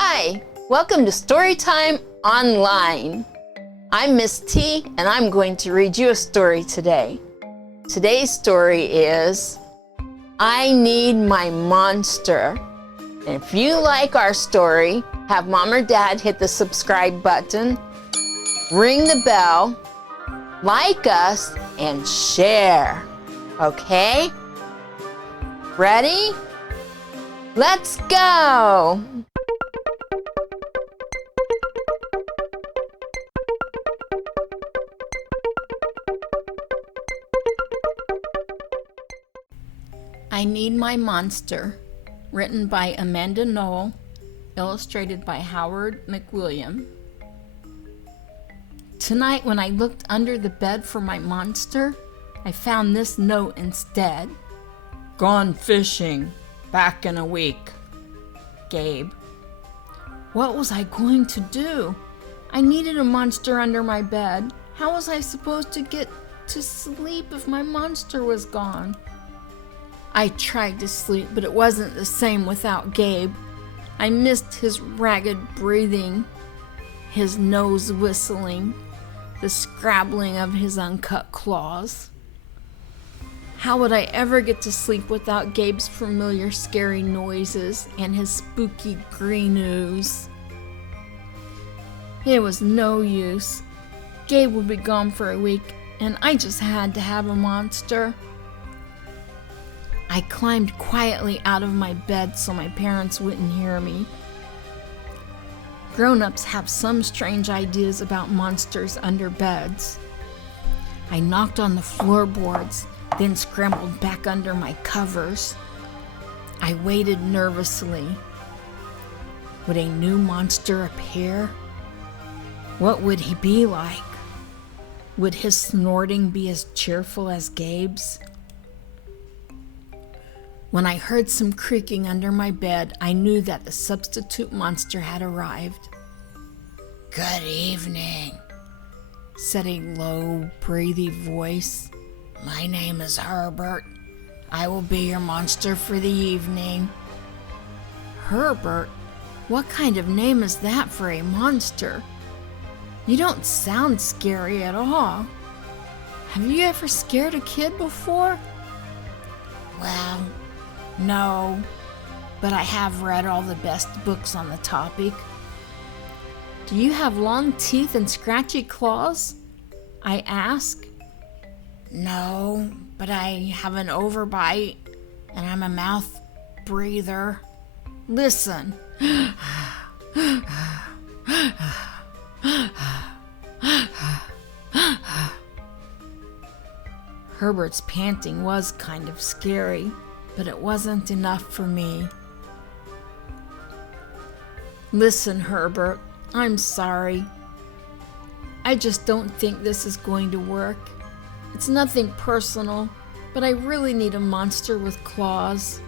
Hi, welcome to Storytime Online. I'm Miss T, and I'm going to read you a story today. Today's story is I Need My Monster. And if you like our story, have Mom or Dad hit the subscribe button, ring the bell, like us, and share. Okay? Ready? Let's go! I Need My Monster, written by Amanda Noll, illustrated by Howard McWilliam. Tonight when I looked under the bed for my monster, I found this note instead. Gone fishing, back in a week. Gabe. What was I going to do? I needed a monster under my bed. How was I supposed to get to sleep if my monster was gone? I tried to sleep, but it wasn't the same without Gabe. I missed his ragged breathing, his nose whistling, the scrabbling of his uncut claws. How would I ever get to sleep without Gabe's familiar scary noises and his spooky green ooze? It was no use. Gabe would be gone for a week, and I just had to have a monster. I climbed quietly out of my bed so my parents wouldn't hear me. Grown-ups have some strange ideas about monsters under beds. I knocked on the floorboards, then scrambled back under my covers. I waited nervously. Would a new monster appear? What would he be like? Would his snorting be as cheerful as Gabe's? When I heard some creaking under my bed, I knew that the substitute monster had arrived. "Good evening," said a low, breathy voice. "My name is Herbert. I will be your monster for the evening." Herbert? What kind of name is that for a monster? You don't sound scary at all. Have you ever scared a kid before? Well, no, but I have read all the best books on the topic. Do you have long teeth and scratchy claws? I asked. No, but I have an overbite, and I'm a mouth breather. Listen. Herbert's panting was kind of scary, but it wasn't enough for me. Listen, Herbert, I'm sorry. I just don't think this is going to work. It's nothing personal, but I really need a monster with claws.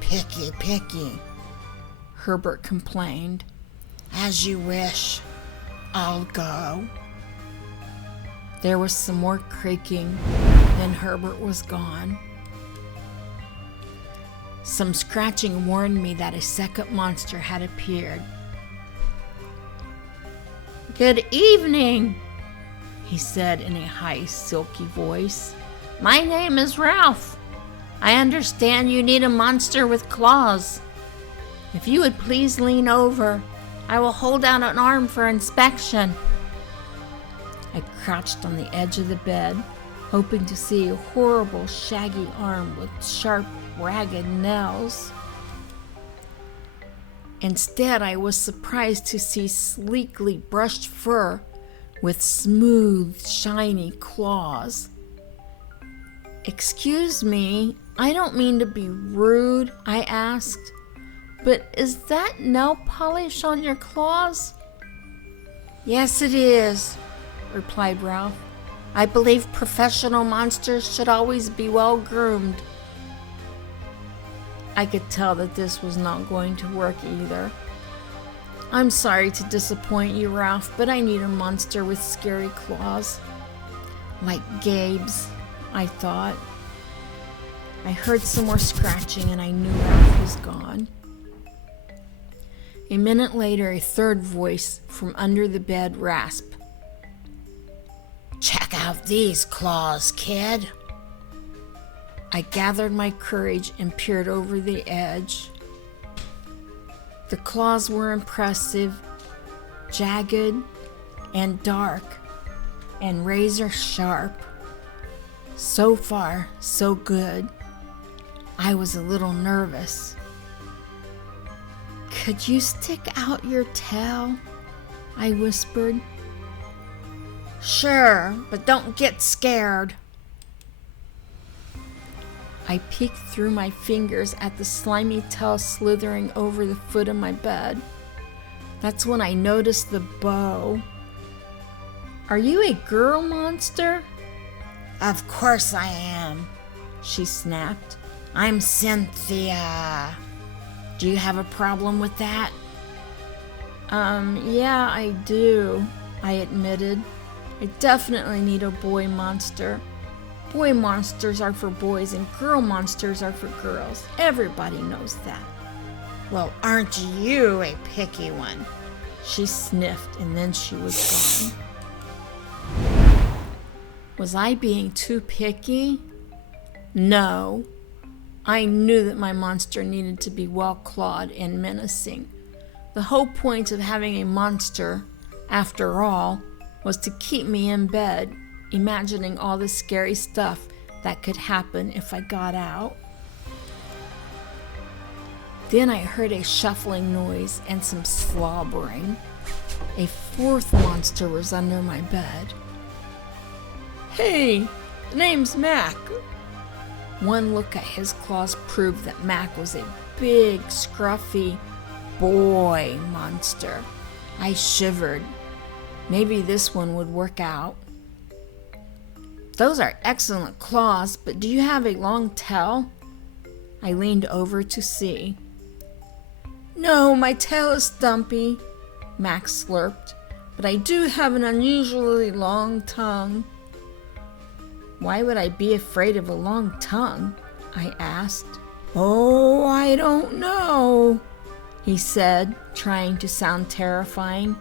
Picky, Herbert complained. As you wish. I'll go. There was some more creaking, then Herbert was gone. Some scratching warned me that a second monster had appeared. "Good evening," he said in a high, silky voice. "My name is Ralph. I understand you need a monster with claws. If you would please lean over, I will hold out an arm for inspection." I crouched on the edge of the bed, hoping to see a horrible, shaggy arm with sharp, ragged nails. Instead, I was surprised to see sleekly brushed fur with smooth, shiny claws. "Excuse me, I don't mean to be rude," I asked, "but is that nail polish on your claws?" "Yes, it is," replied Ralph. "I believe professional monsters should always be well groomed." I could tell that this was not going to work either. "I'm sorry to disappoint you, Ralph, but I need a monster with scary claws. Like Gabe's," I thought. I heard some more scratching and I knew Ralph was gone. A minute later, a third voice from under the bed rasped, "Check out these claws, kid." I gathered my courage and peered over the edge. The claws were impressive, jagged and dark, and razor sharp. So far, so good. I was a little nervous. "Could you stick out your tail?" I whispered. "Sure, but don't get scared." I peeked through my fingers at the slimy tail slithering over the foot of my bed. That's when I noticed the bow. "Are you a girl monster?" "Of course I am," she snapped. "I'm Cynthia. Do you have a problem with that?" Yeah, I do," I admitted. "I definitely need a boy monster. Boy monsters are for boys and girl monsters are for girls. Everybody knows that." "Well, aren't you a picky one?" She sniffed and then she was gone. Was I being too picky? No. I knew that my monster needed to be well clawed and menacing. The whole point of having a monster, after all, was to keep me in bed, imagining all the scary stuff that could happen if I got out. Then I heard a shuffling noise and some slobbering. A fourth monster was under my bed. "Hey, the name's Mac." One look at his claws proved that Mac was a big, scruffy boy monster. I shivered. Maybe this one would work out. "Those are excellent claws, but do you have a long tail?" I leaned over to see. "No, my tail is stumpy," Max slurped, "but I do have an unusually long tongue." "Why would I be afraid of a long tongue?" I asked. "Oh, I don't know," he said, trying to sound terrifying.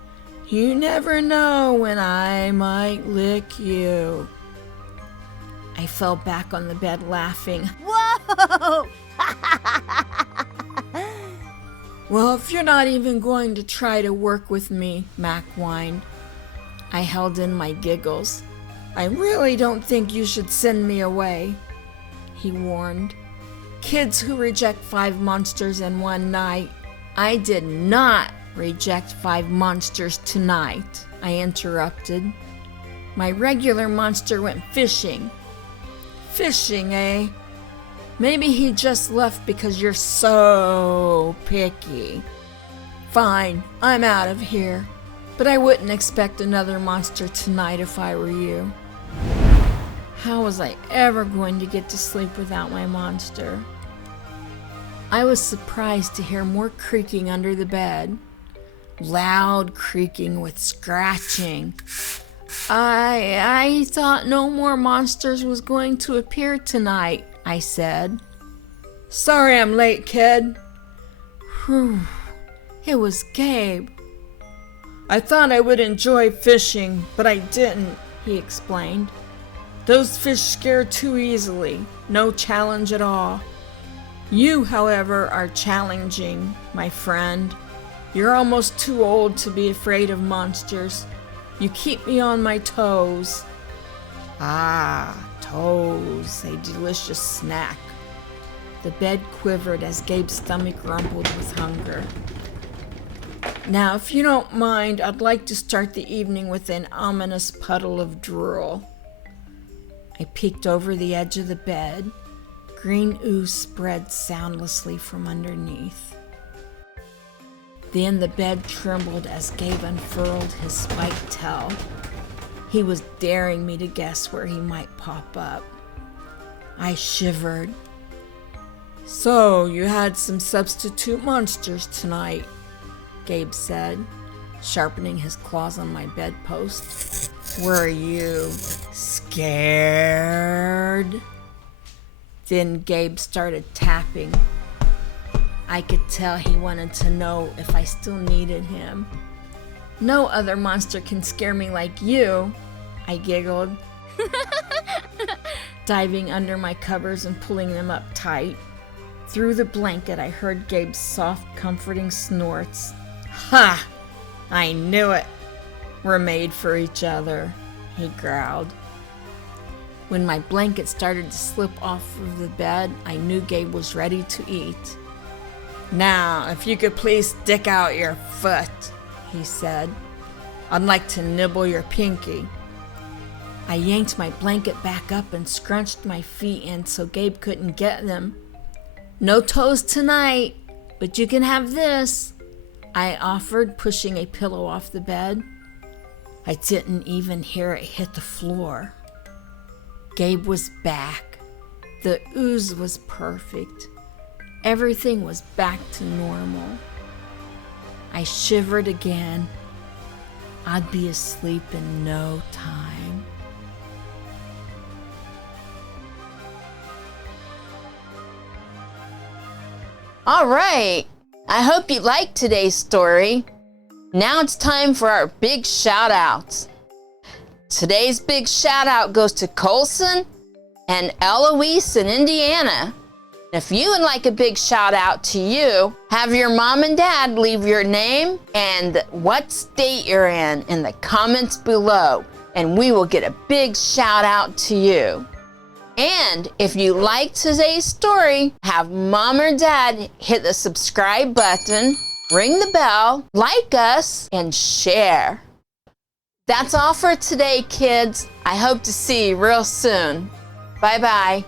"You never know when I might lick you." I fell back on the bed laughing. Whoa! "Well, if you're not even going to try to work with me," Mac whined. I held in my giggles. "I really don't think you should send me away," he warned. "Kids who reject 5 monsters in one night." "I did not reject 5 monsters tonight," I interrupted. "My regular monster went fishing." "Fishing, eh? Maybe he just left because you're so picky." "Fine, I'm out of here. But I wouldn't expect another monster tonight if I were you." How was I ever going to get to sleep without my monster? I was surprised to hear more creaking under the bed. Loud creaking with scratching. I thought no more monsters was going to appear tonight," I said. "Sorry I'm late, kid." Whew. It was Gabe. "I thought I would enjoy fishing, but I didn't," he explained. "Those fish scare too easily. No challenge at all. You, however, are challenging, my friend. You're almost too old to be afraid of monsters. You keep me on my toes." Ah, toes, a delicious snack. The bed quivered as Gabe's stomach rumbled with hunger. "Now, if you don't mind, I'd like to start the evening with an ominous puddle of drool." I peeked over the edge of the bed. Green ooze spread soundlessly from underneath. Then the bed trembled as Gabe unfurled his spiked tail. He was daring me to guess where he might pop up. I shivered. "So, you had some substitute monsters tonight," Gabe said, sharpening his claws on my bedpost. "Were you scared?" Then Gabe started tapping. I could tell he wanted to know if I still needed him. No other monster can scare me like you, I giggled, diving under my covers and pulling them up tight. Through the blanket, I heard Gabe's soft, comforting snorts. Ha! I knew it. We're made for each other, he growled. When my blanket started to slip off of the bed, I knew Gabe was ready to eat. Now, if you could please stick out your foot, he said. I'd like to nibble your pinky. I yanked my blanket back up and scrunched my feet in so Gabe couldn't get them. No toes tonight, but you can have this, I offered, pushing a pillow off the bed. I didn't even hear it hit the floor. Gabe was back. The ooze was perfect. Everything was back to normal. I shivered again. I'd be asleep in no time. All right, I hope you liked today's story. Now it's time for our big shout outs. Today's big shout out goes to Colson and Eloise in Indiana. If you would like a big shout out to you, have your mom and dad leave your name and what state you're in the comments below, and we will get a big shout out to you. And if you liked today's story, have mom or dad hit the subscribe button, ring the bell, like us, and share. That's all for today, kids. I hope to see you real soon. Bye-bye.